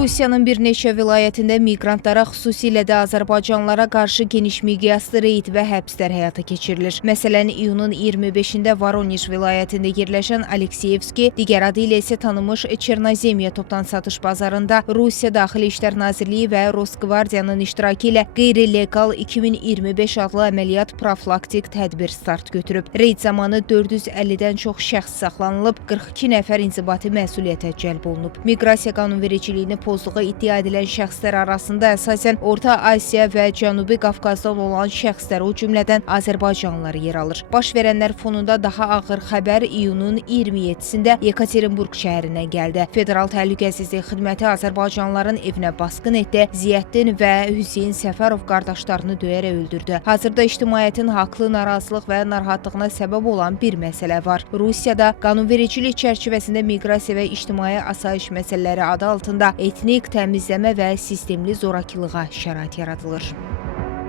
Rusiyanın bir neçə vilayətində miqrantlara, xüsusilə də azərbaycanlılara qarşı geniş miqyaslı reyd və həbslər həyata keçirilir. Məsələn, iyunun 25-də Voronij vilayətində yerləşən Alekseyevski, digər adı ilə isə tanınmış Çernozemiya toptan satış bazarında Rusiya Daxili İşlər Nazirliyi və Rosqvardiyanın iştirakı ilə qeyri-legal 2025 adlı əməliyyat profilaktik tədbir start götürüb. Reyd zamanı 450-dən çox şəxs saxlanılıb, 42 nəfər inzibati məsuliyyətə cəlb olunub. Miqrasiya qanunvericiliyini pozduğu iddia edilən şəxslər arasında əsasən Orta Asiya və Cənubi Qafqazdan olan şəxslər, o cümlədən Azərbaycanlılar yer alır. Baş verənlər fonunda daha ağır xəbər iyunun 27-sində Yekaterinburq şəhərinə gəldi. Federal Təhlükəsizlik Xidməti Azərbaycanlıların evinə basqın etdi, Ziyəddin və Hüseyn Səfərov qardaşlarını döyərək öldürdü. Hazırda ictimaiyyətin haqlı narazılıq və narahatlığına səbəb olan bir məsələ var. Rusiyada qanunvericilik çərçivəsində miqrasiya və ictimai asayiş məsələləri adı altında etnik təmizləmə və sistemli zorakılığa şərait yaradılır.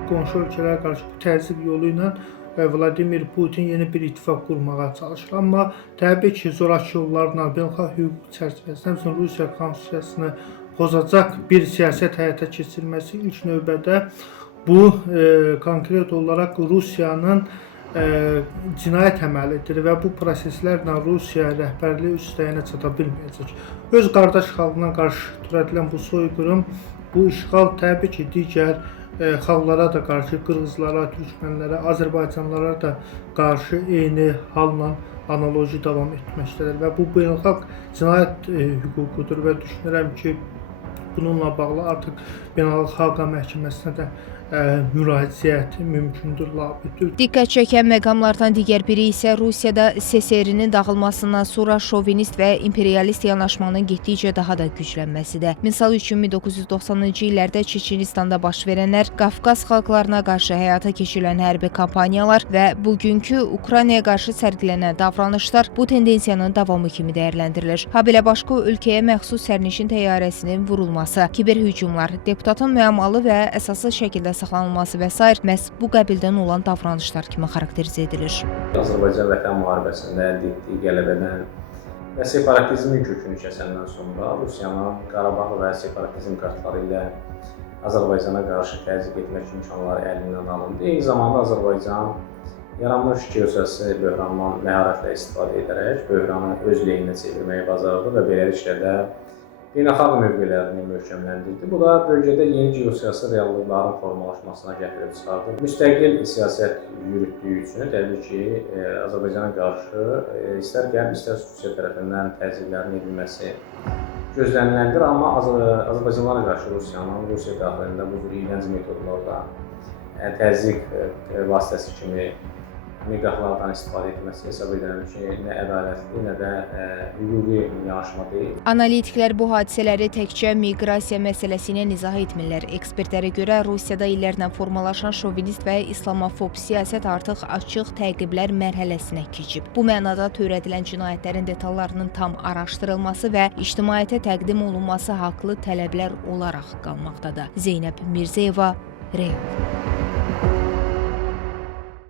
Qonşu ölkələrə qarşı bu təzyiq yolu ilə Vladimir Putin yeni bir ittifaq qurmağa çalışır. Amma təbii ki, zorakı yollarla beynəlxalq hüquq çərçivəsində Rusiya konstitusiyasını pozacaq bir siyasət həyata keçirilməsi ilk növbədə bu konkret olaraq Rusiyanın cinayət əməlidir və bu proseslərlə Rusiya rəhbərliyi üstəyinə çata bilməyəcək. Öz qardaş xalqına qarşı törədilən bu soyqırım, bu işğal təbii ki, digər xalqlara da qarşı, qırğızlara, türkmənlərə, azərbaycanlılara da qarşı eyni halla analoji davam etməkdədir və bu beynəlxalq cinayət hüququdur və düşünürəm ki, bununla bağlı artıq Beynəlxalq Haqa Məhkəməsinə də müraciət mümkündür, labüddür. Diqqət çəkən məqamlardan digər biri isə Rusiyada SSR-nin dağılmasından sonra şovinist və imperialist yanaşmanın getdikcə daha da güclənməsidir. Misal üçün 1990-cı illərdə Çeçenistanda baş verənlər, Qafqaz xalqlarına qarşı həyata keçirilən hərbi kampaniyalar və bugünkü Ukraynaya qarşı sərgilənən davranışlar bu tendensiyanın davamı kimi dəyərləndirilir. Habelə başqa ölkəyə məxsus sərnişin təyyarəsinin vurulması, kiber hücumlar, deputatın müəmmalı və əsaslı şəkildə saxlanılması və s. məhz bu qəbildən olan davranışlar kimi xarakterizə edilir. Azərbaycan Vətən müharibəsində əldə etdiyi qələbədən və separatizmin kökünü kəsəndən sonra Rusiyanın Qarabağ və separatizm kartları ilə Azərbaycana qarşı təzyiq etmək imkanları əlindən alındı. Eyni zamanda Azərbaycan yaranmış geosiyasi böhrandan məharətlə istifadə edərək böhranı öz lehinə çevirməyi bacardı və beləliklə də beynəlxalq mövqelərini möhkəmləndirdi. Bu da bölgədə yeni geosiyasi reallıqların formalaşmasına gətirib çıxardı. Müstəqil siyasət yürütdüyü üçün təbii ki, Azərbaycana qarşı istər qərb, istər Rusiya tərəfindən təzyiqlərin edilməsi gözləniləndir. Amma Azərbaycanlara qarşı Rusiya daxilində bu cür iyrənc metodlarla təzyiq vasitəsi kimi miqrantlardan istifadə etməsi hesab edirəm ki, nə ədalətli, nə də hüquqi yanaşma deyil. Analitiklər bu hadisələri təkcə miqrasiya məsələsi ilə izah etmirlər. Ekspertlərə görə Rusiyada illərlə formalaşan şovinist və islamofob siyasət artıq açıq təqiblər mərhələsinə keçib. Bu mənada törədilən cinayətlərin detallarının tam araşdırılması və ictimaiyyətə təqdim olunması haqlı tələblər olaraq qalmaqdadır. Zeynəb Mirzəyeva, Real.